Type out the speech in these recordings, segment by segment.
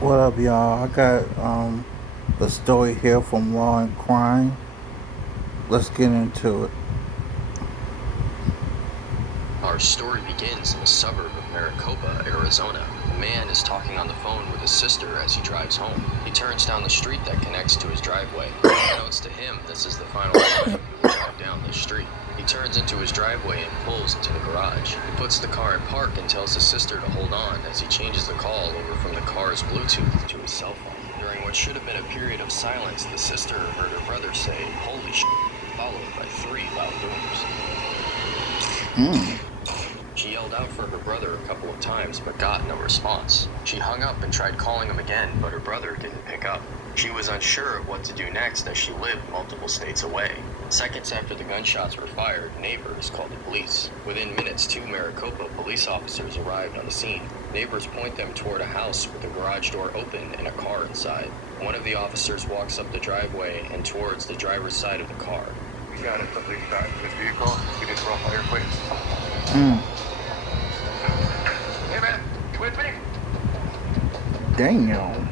What up, y'all? I got a story here from Law and Crime. Let's get into it. Our story begins in a suburb of Maricopa, Arizona. A man is talking on the phone with his sister as he drives home. He turns down the street that connects to his driveway. He notes to him this is the final time he will drive down this street. He turns into his driveway and pulls into the garage. He puts the car in park and tells his sister to hold on as he changes the call over from the car's Bluetooth to his cell phone. During what should have been a period of silence, the sister heard her brother say, "Holy shit," followed by 3 loud booms. Mm. She yelled out for her brother a couple of times, but got no response. She hung up and tried calling him again, but her brother didn't pick up. She was unsure of what to do next as she lived multiple states away. Seconds after the gunshots were fired, neighbors called the police. Within minutes, 2 Maricopa police officers arrived on the scene. Neighbors point them toward a house with the garage door open and a car inside. One of the officers walks up the driveway and towards the driver's side of the car. We got a police car in this vehicle. We need to roll fire quick. Mm. Hey man, you with me? Damn.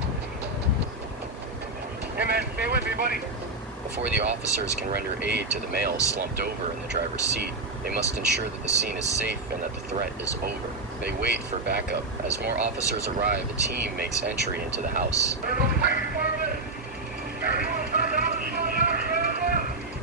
Hey man, stay with me, buddy. Before the officers can render aid to the male slumped over in the driver's seat, they must ensure that the scene is safe and that the threat is over. They wait for backup. As more officers arrive, the team makes entry into the house.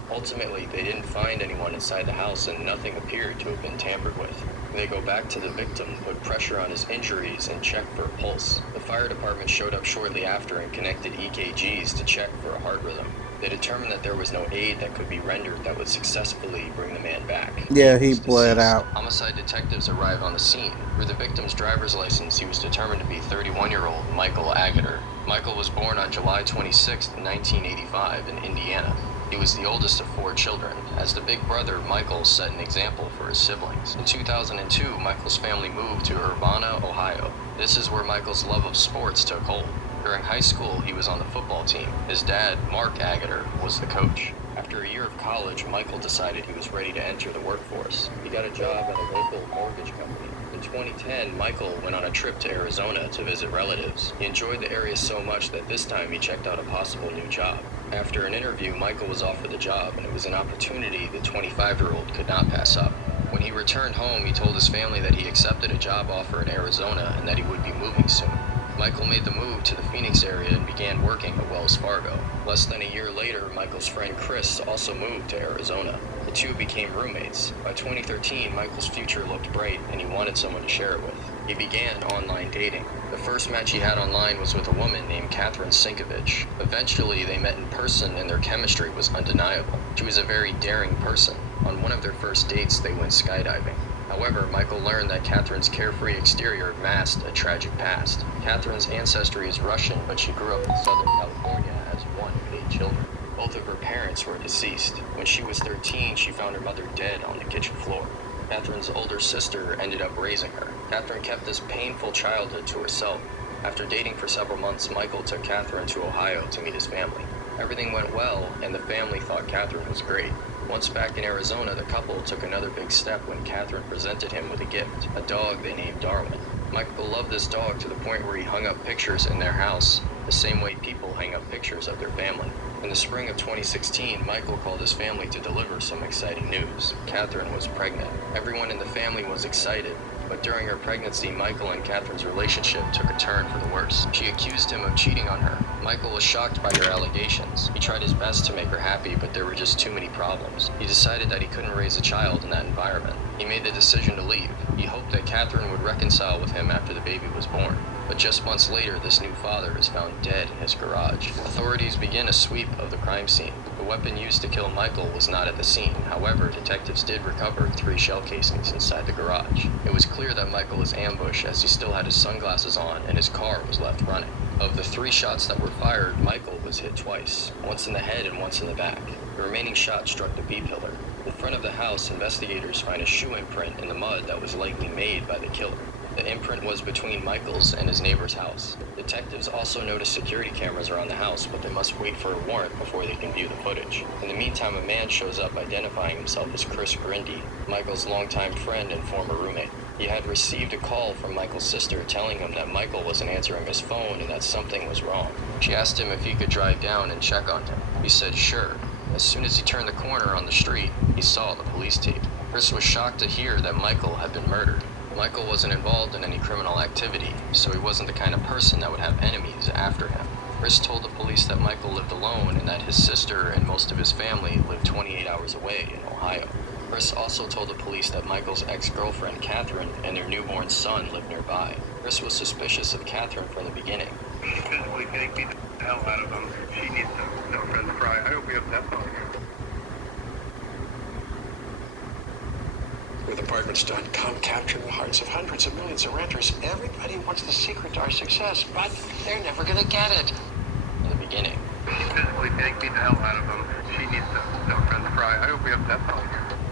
Ultimately, they didn't find anyone inside the house and nothing appeared to have been tampered with. They go back to the victim, put pressure on his injuries, and check for a pulse. The fire department showed up shortly after and connected EKGs to check for a heart rhythm. They determined that there was no aid that could be rendered that would successfully bring the man back. Yeah, he was bled deceased. out. Homicide detectives arrive on the scene. Through the victim's driver's license, he was determined to be 31-year-old Michael Agater. Michael was born on July 26, 1985 in Indiana. He was the oldest of 4 children. As the big brother, Michael set an example for his siblings. In 2002, Michael's family moved to Urbana, Ohio. This is where Michael's love of sports took hold. During high school, he was on the football team. His dad, Mark Agater, was the coach. After a year of college, Michael decided he was ready to enter the workforce. He got a job at a local mortgage company. In 2010, Michael went on a trip to Arizona to visit relatives. He enjoyed the area so much that this time he checked out a possible new job. After an interview, Michael was offered the job, and it was an opportunity the 25-year-old could not pass up. When he returned home, he told his family that he accepted a job offer in Arizona and that he would be moving soon. Michael made the move to the Phoenix area and began working at Wells Fargo. Less than a year later, Michael's friend Chris also moved to Arizona. The two became roommates. By 2013, Michael's future looked bright and he wanted someone to share it with. He began online dating. The first match he had online was with a woman named Catherine Sinkovich. Eventually, they met in person and their chemistry was undeniable. She was a very daring person. On one of their first dates, they went skydiving. However, Michael learned that Catherine's carefree exterior masked a tragic past. Catherine's ancestry is Russian, but she grew up in Southern California as one of 8 children. Both of her parents were deceased. When she was 13, she found her mother dead on the kitchen floor. Catherine's older sister ended up raising her. Catherine kept this painful childhood to herself. After dating for several months, Michael took Catherine to Ohio to meet his family. Everything went well, and the family thought Catherine was great. Once back in Arizona, the couple took another big step when Catherine presented him with a gift, a dog they named Darwin. Michael loved this dog to the point where he hung up pictures in their house, the same way people hang up pictures of their family. In the spring of 2016, Michael called his family to deliver some exciting news. Catherine was pregnant. Everyone in the family was excited, but during her pregnancy, Michael and Catherine's relationship took a turn for the worse. She accused him of cheating on her. Michael was shocked by her allegations. He tried his best to make her happy, but there were just too many problems. He decided that he couldn't raise a child in that environment. He made the decision to leave. He hoped that Catherine would reconcile with him after the baby was born. But just months later, this new father is found dead in his garage. Authorities begin a sweep of the crime scene. The weapon used to kill Michael was not at the scene. However, detectives did recover 3 shell casings inside the garage. It was clear that Michael was ambushed as he still had his sunglasses on and his car was left running. Of the 3 shots that were fired, Michael was hit twice, once in the head and once in the back. The remaining shot struck the B-pillar. In front of the house, investigators find a shoe imprint in the mud that was likely made by the killer. The imprint was between Michael's and his neighbor's house. Detectives also notice security cameras around the house, but they must wait for a warrant before they can view the footage. In the meantime, a man shows up identifying himself as Chris Grindy, Michael's longtime friend and former roommate. He had received a call from Michael's sister telling him that Michael wasn't answering his phone and that something was wrong. She asked him if he could drive down and check on him. He said sure. As soon as he turned the corner on the street, he saw the police tape. Chris was shocked to hear that Michael had been murdered. Michael wasn't involved in any criminal activity, so he wasn't the kind of person that would have enemies after him. Chris told the police that Michael lived alone and that his sister and most of his family lived 28 hours away in Ohio. Chris also told the police that Michael's ex-girlfriend, Catherine, and their newborn son lived nearby. Chris was suspicious of Catherine from the beginning. She physically can't beat the hell out of him. She needs no friends fry. I hope we have that phone. With apartments.com capturing the hearts of hundreds of millions of renters, everybody wants the secret to our success, but they're never going to get it. In the beginning. She physically can't beat the hell out of him. She needs no friends fry. I hope we have that phone.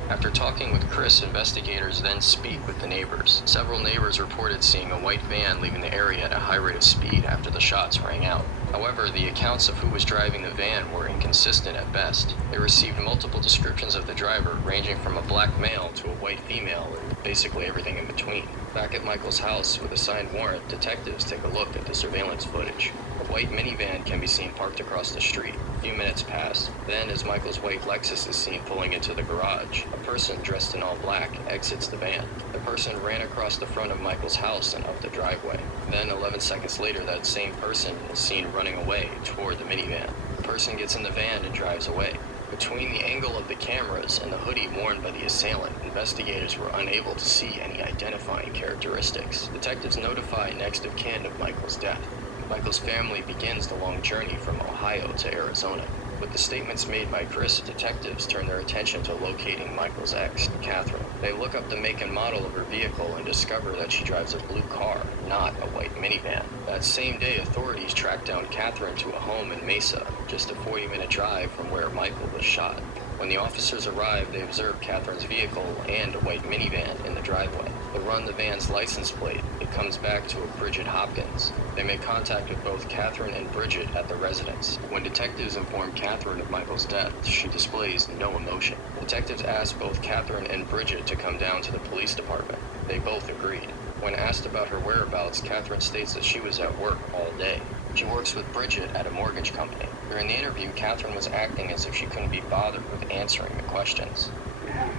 After talking with Chris, investigators then speak with the neighbors. Several neighbors reported seeing a white van leaving the area at a high rate of speed after the shots rang out. However, the accounts of who was driving the van were inconsistent at best. They received multiple descriptions of the driver, ranging from a black male to a white female, and basically everything in between. Back at Michael's house with a signed warrant, detectives take a look at the surveillance footage. A white minivan can be seen parked across the street. A few minutes pass. Then, as Michael's white Lexus is seen pulling into the garage, a person dressed in all black exits the van. The person ran across the front of Michael's house and up the driveway. Then, 11 seconds later, that same person is seen running away toward the minivan. The person gets in the van and drives away. Between the angle of the cameras and the hoodie worn by the assailant, investigators were unable to see any identifying characteristics. Detectives notify next of kin of Michael's death. Michael's family begins the long journey from Ohio to Arizona. With the statements made by Chris, detectives turn their attention to locating Michael's ex, Catherine. They look up the make and model of her vehicle and discover that she drives a blue car, not a white minivan. That same day, authorities track down Catherine to a home in Mesa, just a 40-minute drive from where Michael was shot. When the officers arrive, they observe Catherine's vehicle and a white minivan in the driveway. They run the van's license plate. It comes back to a Bridget Hopkins. They make contact with both Catherine and Bridget at the residence. When detectives inform Catherine of Michael's death, she displays no emotion. Detectives ask both Catherine and Bridget to come down to the police department. They both agreed. When asked about her whereabouts, Catherine states that she was at work all day. She works with Bridget at a mortgage company. During the interview, Catherine was acting as if she couldn't be bothered with answering the questions. Yeah,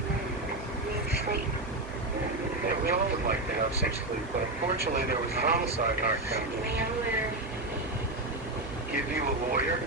we all would like to have some sleep, but unfortunately there was a homicide in our county. Give you a lawyer?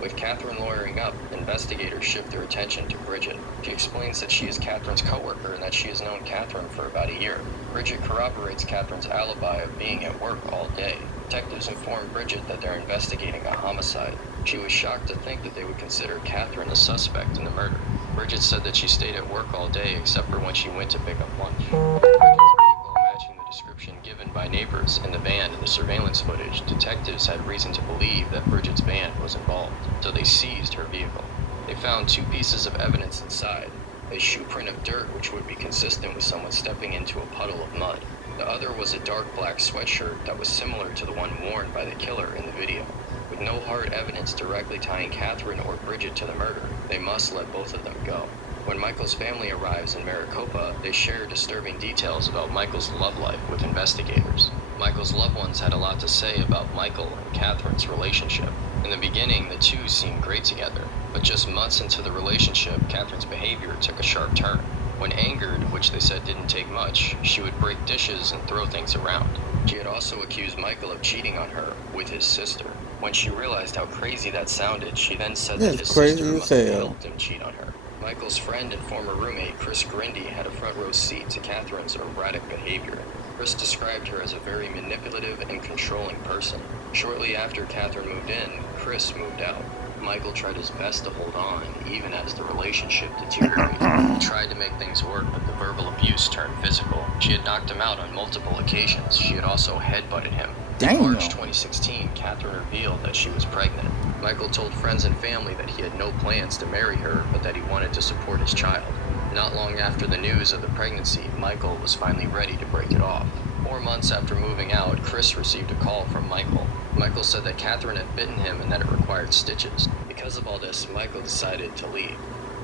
With Catherine lawyering up, investigators shift their attention to Bridget. She explains that she is Catherine's coworker and that she has known Catherine for about a year. Bridget corroborates Catherine's alibi of being at work all day. Detectives inform Bridget that they're investigating a homicide. She was shocked to think that they would consider Catherine the suspect in the murder. Bridget said that she stayed at work all day except for when she went to pick up lunch. Bridget's vehicle matching the description given by neighbors in the van in the surveillance footage, detectives had reason to believe that Bridget's van was involved, so they seized her vehicle. They found two pieces of evidence inside: a shoe print of dirt which would be consistent with someone stepping into a puddle of mud. The other was a dark black sweatshirt that was similar to the one worn by the killer in the video. With no hard evidence directly tying Catherine or Bridget to the murder, they must let both of them go. When Michael's family arrives in Maricopa, they share disturbing details about Michael's love life with investigators. Michael's loved ones had a lot to say about Michael and Catherine's relationship. In the beginning, the two seemed great together, but just months into the relationship, Catherine's behavior took a sharp turn. When angered, which they said didn't take much, she would break dishes and throw things around. She had also accused Michael of cheating on her with his sister. When she realized how crazy that sounded, she then said that his sister must have helped him cheat on her. Michael's friend and former roommate, Chris Grindy, had a front row seat to Catherine's erratic behavior. Chris described her as a very manipulative and controlling person. Shortly after Catherine moved in, Chris moved out. Michael tried his best to hold on, even as the relationship deteriorated. He tried to make things work, but the verbal abuse turned physical. She had knocked him out on multiple occasions. She had also headbutted him. In March 2016, Catherine revealed that she was pregnant. Michael told friends and family that he had no plans to marry her, but that he wanted to support his child. Not long after the news of the pregnancy, Michael was finally ready to break it off. 4 months after moving out, Chris received a call from Michael. Michael said that Catherine had bitten him and that it required stitches. Because of all this, Michael decided to leave.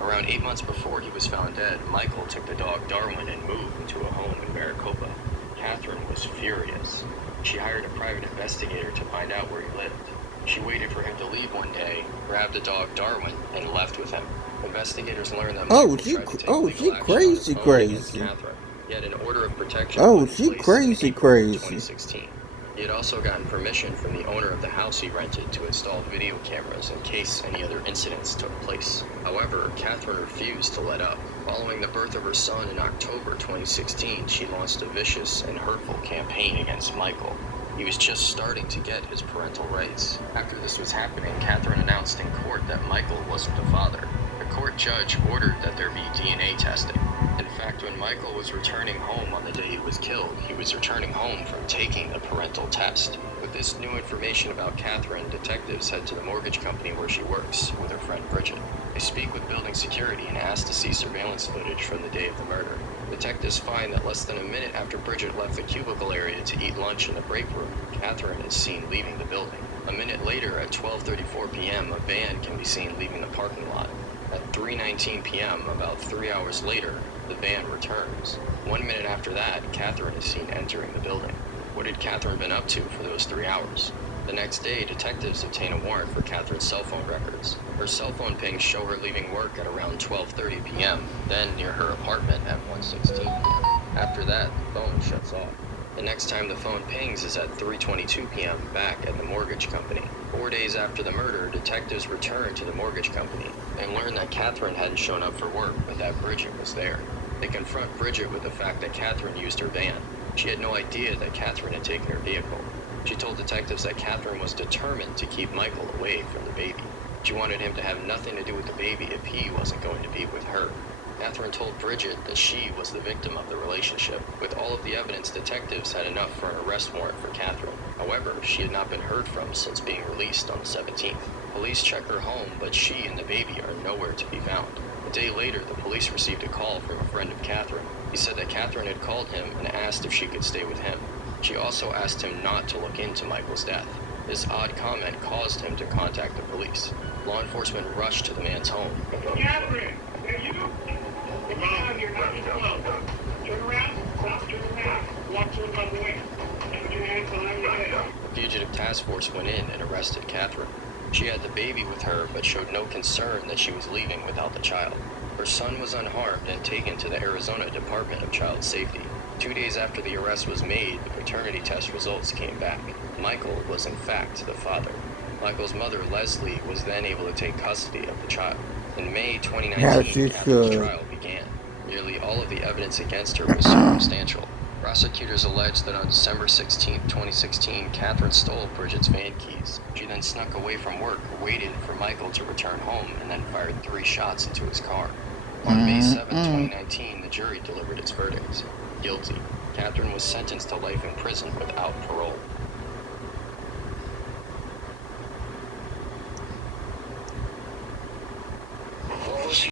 Around 8 months before he was found dead, Michael took the dog Darwin and moved into a home in Maricopa. Catherine was furious. She hired a private investigator to find out where he lived. She waited for him to leave one day, grabbed the dog Darwin, and left with him. Investigators learned that Michael tried to take legal action on his own against Catherine. Yet an order of protection was placed in April of 2016. He had also gotten permission from the owner of the house he rented to install video cameras in case any other incidents took place. However, Catherine refused to let up. Following the birth of her son in October 2016, she launched a vicious and hurtful campaign against Michael. He was just starting to get his parental rights. After this was happening, Catherine announced in court that Michael wasn't the father. The court judge ordered that there be DNA testing. In fact, when Michael was returning home on the day he was killed, he was returning home from taking the parental test. With this new information about Catherine, detectives head to the mortgage company where she works with her friend Bridget. They speak with building security and ask to see surveillance footage from the day of the murder. Detectives find that less than a minute after Bridget left the cubicle area to eat lunch in the break room, Catherine is seen leaving the building. A minute later, at 12:34 p.m., a van can be seen leaving the parking lot. At 3:19 p.m., about 3 hours later, the van returns. 1 minute after that, Catherine is seen entering the building. What had Catherine been up to for those 3 hours? The next day, detectives obtain a warrant for Catherine's cell phone records. Her cell phone pings show her leaving work at around 12:30 p.m., then near her apartment at 1:16 p.m. After that, the phone shuts off. The next time the phone pings is at 3:22 p.m. back at the mortgage company. 4 days after the murder, detectives return to the mortgage company and learn that Catherine hadn't shown up for work, but that Bridget was there. They confront Bridget with the fact that Catherine used her van. She had no idea that Catherine had taken her vehicle. She told detectives that Catherine was determined to keep Michael away from the baby. She wanted him to have nothing to do with the baby if he wasn't going to be with her. Catherine told Bridget that she was the victim of the relationship. With all of the evidence, detectives had enough for an arrest warrant for Catherine. However, she had not been heard from since being released on the 17th. Police check her home, but she and the baby are nowhere to be found. A day later, the police received a call from a friend of Catherine. He said that Catherine had called him and asked if she could stay with him. She also asked him not to look into Michael's death. This odd comment caused him to contact the police. Law enforcement rushed to the man's home. Catherine, are you? Come on, you're not alone. Turn around. Stop, turn around. Walk to the other way. Put your hands behind your head. The fugitive task force went in and arrested Catherine. She had the baby with her, but showed no concern that she was leaving without the child. Her son was unharmed and taken to the Arizona Department of Child Safety. 2 days after the arrest was made, the paternity test results came back. Michael was in fact the father. Michael's mother, Leslie, was then able to take custody of the child. In May 2019, Catherine's trial began. Nearly all of the evidence against her was circumstantial. Prosecutors alleged that on December 16, 2016, Catherine stole Bridget's van keys. She then snuck away from work, waited for Michael to return home, and then fired 3 shots into his car. On May 7, 2019, the jury delivered its verdict. Guilty. Catherine was sentenced to life in prison without parole.